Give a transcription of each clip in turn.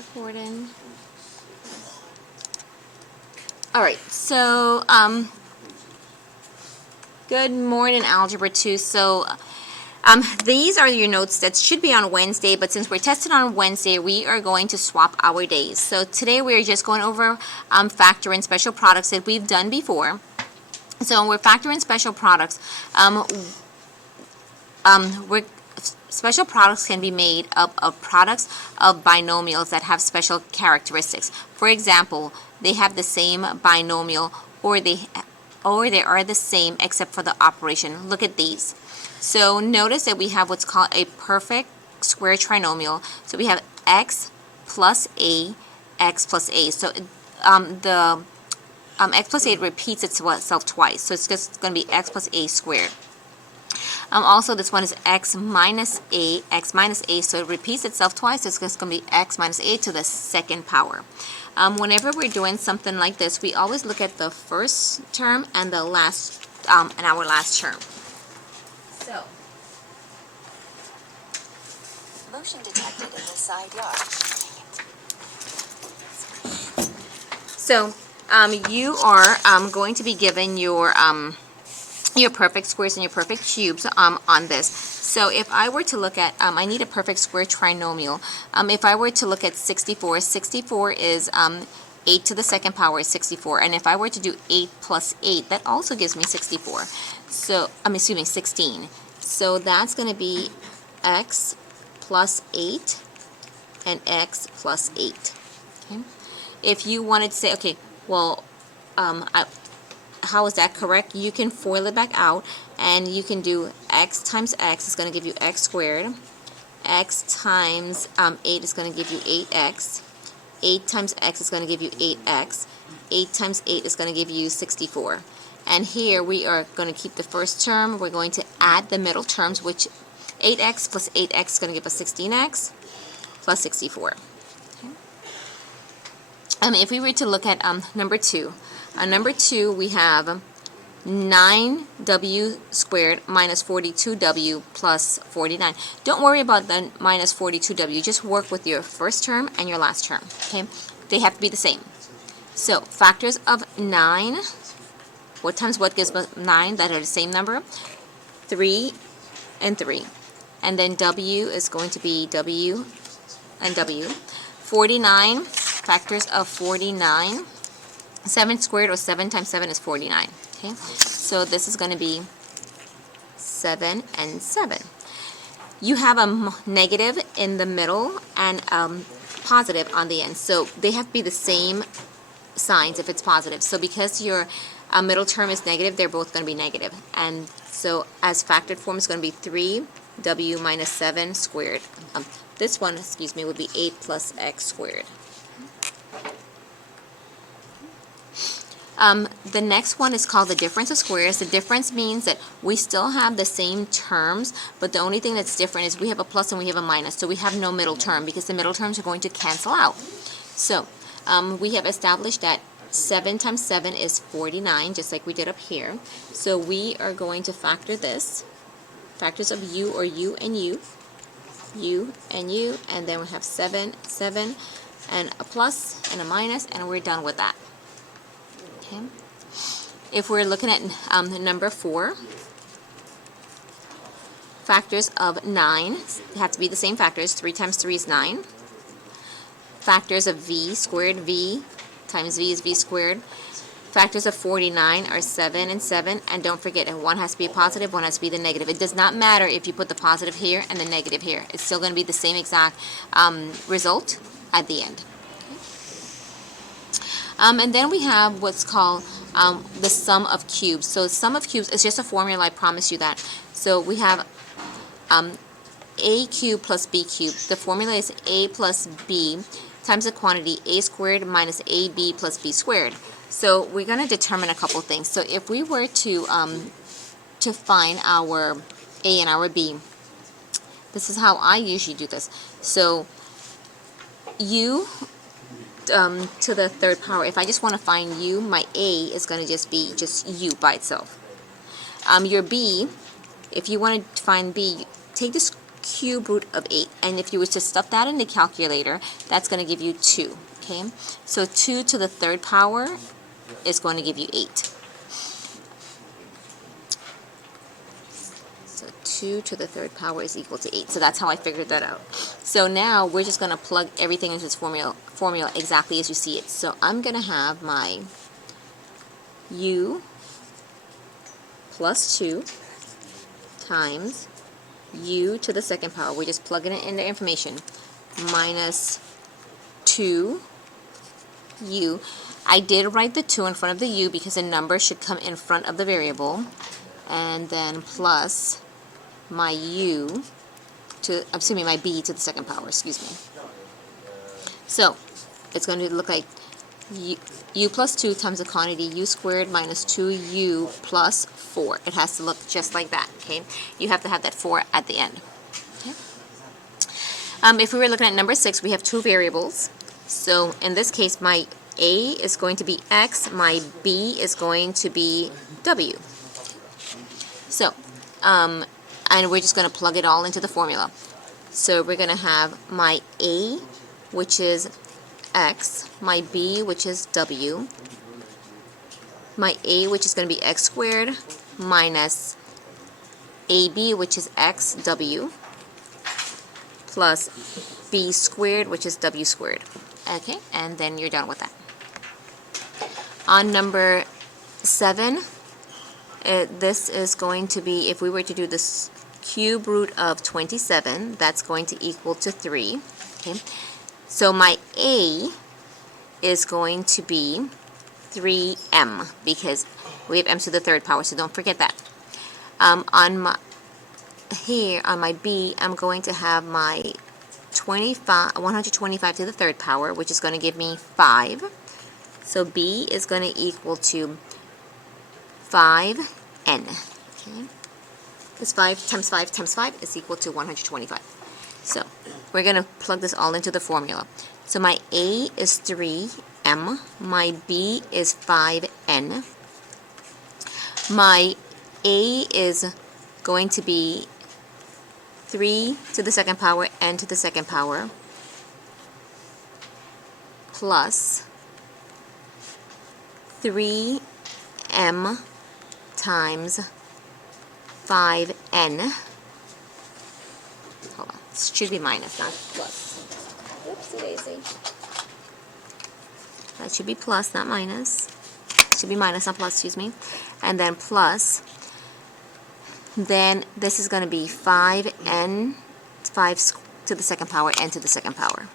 recording. All right, so good morning, Algebra 2. So these are your notes that should be on Wednesday, but since we're tested on Wednesday, we are going to swap our days. So today we're just going over factoring special products that we've done before. So we're factoring special products. Special products can be made up of products of binomials that have special characteristics. For example, they have the same binomial, or they are the same except for the operation. Look at these. So notice that we have what's called a perfect square trinomial. So we have x plus a, x plus a. So the x plus a repeats itself twice. So it's just going to be x plus a squared. Also, this one is x minus a, so it repeats itself twice, so it's just going to be x minus a to the second power. Whenever we're doing something like this, we always look at the first term and the last, and our last term. So, motion detected in the side yard. So, you are going to be given your perfect squares and your perfect cubes on this. So if I were to look at, I need a perfect square trinomial. If I were to look at 64, 64 is 8 to the second power is 64. And if I were to do 8 plus 8, that also gives me 64. So, excuse me, 16. So that's going to be x plus 8 and x plus 8. Okay. If you wanted to say, okay, well, how is that correct? You can FOIL it back out, and you can do x times x is going to give you x squared. X times 8 is going to give you 8x. 8 times x is going to give you 8x. 8 times 8 is going to give you 64. And here we are going to keep the first term. We're going to add the middle terms, which 8x plus 8x is going to give us 16x plus 64. Okay. If we were to look at number 2, number 2, we have 9w squared minus 42w plus 49. Don't worry about the minus 42w. Just work with your first term and your last term. Okay, they have to be the same. So factors of 9. What times what gives us 9? That are the same number. 3 and 3. And then w is going to be w and w. 49. Factors of 49. 7 squared, or 7 times 7 is 49. Okay, so this is going to be 7 and 7. You have a negative in the middle and positive on the end. So they have to be the same signs if it's positive. So because your middle term is negative, they're both going to be negative. And so as factored form is going to be 3w minus 7 squared. This one, excuse me, would be 8 plus x squared. The next one is called the difference of squares. The difference means that we still have the same terms, but the only thing that's different is we have a plus and we have a minus. So we have no middle term because the middle terms are going to cancel out. So we have established that 7 times 7 is 49, just like we did up here. So we are going to factor this. Factors of u, or u and u, and then we have 7, 7, and a plus and a minus, and we're done with that. Okay. If we're looking at number 4, factors of 9 have to be the same factors. 3 times 3 is 9. Factors of v squared, v times v is v squared. Factors of 49 are 7 and 7. And don't forget, one has to be a positive, one has to be the negative. It does not matter if you put the positive here and the negative here. It's still going to be the same exact result at the end. And then we have what's called the sum of cubes. So sum of cubes is just a formula, I promise you that. So we have a cubed plus b cubed. The formula is a plus b times the quantity a squared minus ab plus b squared. So we're going to determine a couple things. So if we were to find our a and our b, this is how I usually do this. So u to the third power. If I just want to find u, my a is going to just be just u by itself. Your b, if you want to find b, take this cube root of 8. And if you were to stuff that in the calculator, that's going to give you 2. Okay, so 2 to the third power is going to give you 8. So 2 to the third power is equal to 8. So that's how I figured that out. So now we're just going to plug everything into this formula exactly as you see it. So I'm going to have my u plus 2 times u to the second power. We're just plugging it in the information. Minus 2u. I did write the 2 in front of the u because the number should come in front of the variable. And then plus my u to, assuming my b to the second power, excuse me. So it's going to look like u plus 2 times the quantity u squared minus 2u plus 4. It has to look just like that, okay? You have to have that 4 at the end. Okay? If we were looking at number 6, we have 2 variables. So in this case, my a is going to be x, my b is going to be w. So, and we're just going to plug it all into the formula. So we're going to have my a, which is x, my b, which is w, my a, which is going to be x squared, minus ab, which is x, w, plus b squared, which is w squared. Okay, and then you're done with that. On number 7, this is going to be, if we were to do this cube root of 27, that's going to equal to 3. Okay, so my a is going to be 3m because we have m to the third power, so don't forget that. On my here on my b, I'm going to have my 125 to the third power, which is going to give me 5. So b is going to equal to 5n. Okay, because 5 times 5 times 5 is equal to 125. So we're going to plug this all into the formula. So my a is 3m, my b is 5n, my a is going to be 3 to the second power n to the second power plus 3m times 5n. Hold on, it should be minus, not plus. Oopsie daisy. That should be plus, not minus. It should be minus, not plus, excuse me. And then plus, then this is going to be 5n, 5 to the second power, n to the second power.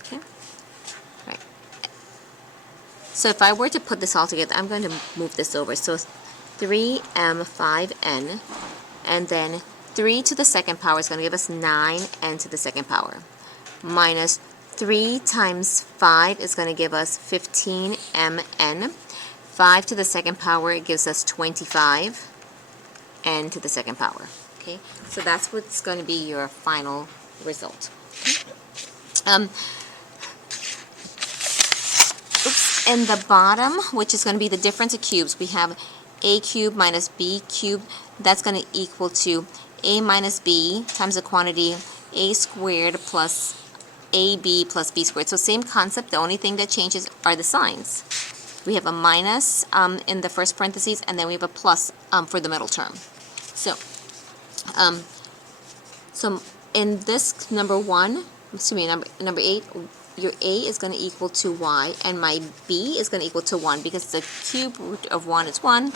Okay. Right. So if I were to put this all together, I'm going to move this over. So 3m, 5n, and then 3 to the second power is going to give us 9n to the second power. Minus 3 times 5 is going to give us 15mn. 5 to the second power gives us 25n to the second power. Okay, so that's what's going to be your final result. Okay. In the bottom, which is going to be the difference of cubes, we have a cubed minus b cubed. That's going to equal to a minus b times the quantity a squared plus ab plus b squared. So same concept, the only thing that changes are the signs. We have a minus in the first parentheses, and then we have a plus for the middle term. So, so in this number 8, your a is going to equal to y, and my b is going to equal to 1 because the cube root of 1 is 1.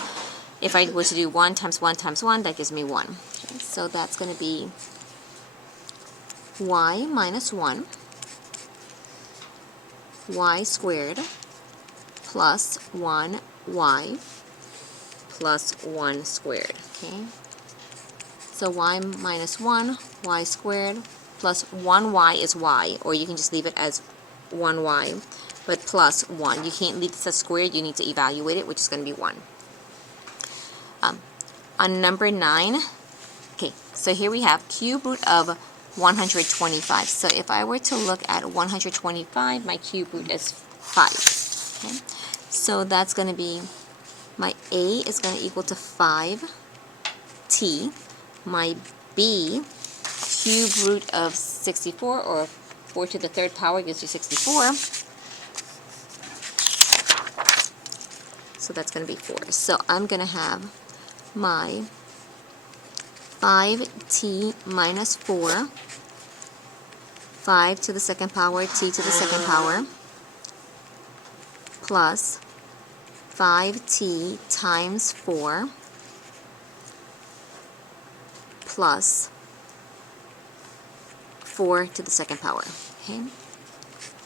If I were to do 1 times 1 times 1, that gives me 1. Okay, so that's going to be y minus 1, y squared plus 1y plus 1 squared. Okay, so y minus 1, y squared plus 1y is y, or you can just leave it as 1y, but plus 1. You can't leave this as squared, you need to evaluate it, which is going to be 1. On number 9, okay, so here we have cube root of 125. So if I were to look at 125, my cube root is 5. Okay? So that's going to be, my A is going to equal to 5t. My B, cube root of 64, or 4 to the third power gives you 64. So that's going to be 4. So I'm going to have my 5t minus 4, 5 to the second power, t to the second power, plus 5t times 4, plus 4 to the second power. Okay?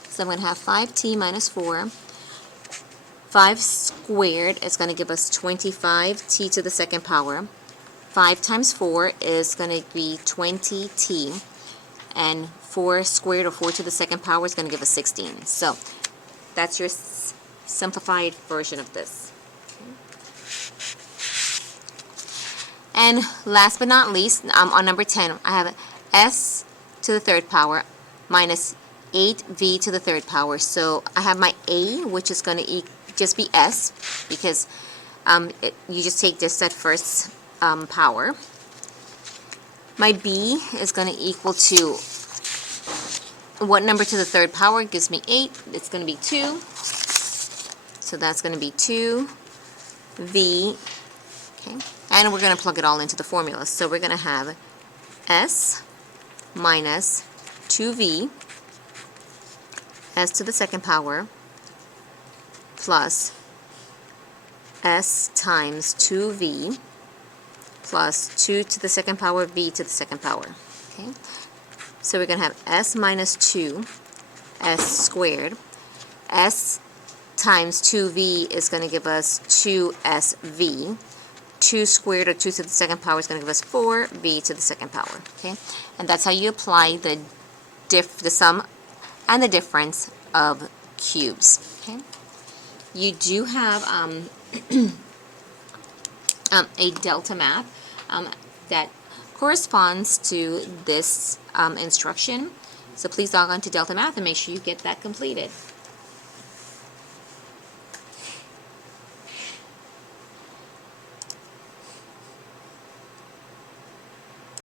So I'm going to have 5t minus 4. 5 squared is going to give us 25t to the second power. 5 times 4 is going to be 20t. And 4 squared, or 4 to the second power, is going to give us 16. So that's your simplified version of this. And last but not least, on number 10, I have s to the third power minus 8v to the third power. So I have my a, which is going to just be s, because you just take this at first power. My b is going to equal to, what number to the third power gives me 8? It's going to be 2. So that's going to be 2v. Okay, and we're going to plug it all into the formula. So we're going to have s minus 2v, s to the second power, plus s times 2v, plus 2 to the second power, v to the second power. Okay, so we're going to have s minus 2, s squared. S times 2v is going to give us 2sv. 2 squared, or 2 to the second power, is going to give us 4v to the second power. Okay, and that's how you apply the sum and the difference of cubes. Okay, you do have a delta math that corresponds to this instruction. So please log on to Delta Math and make sure you get that completed.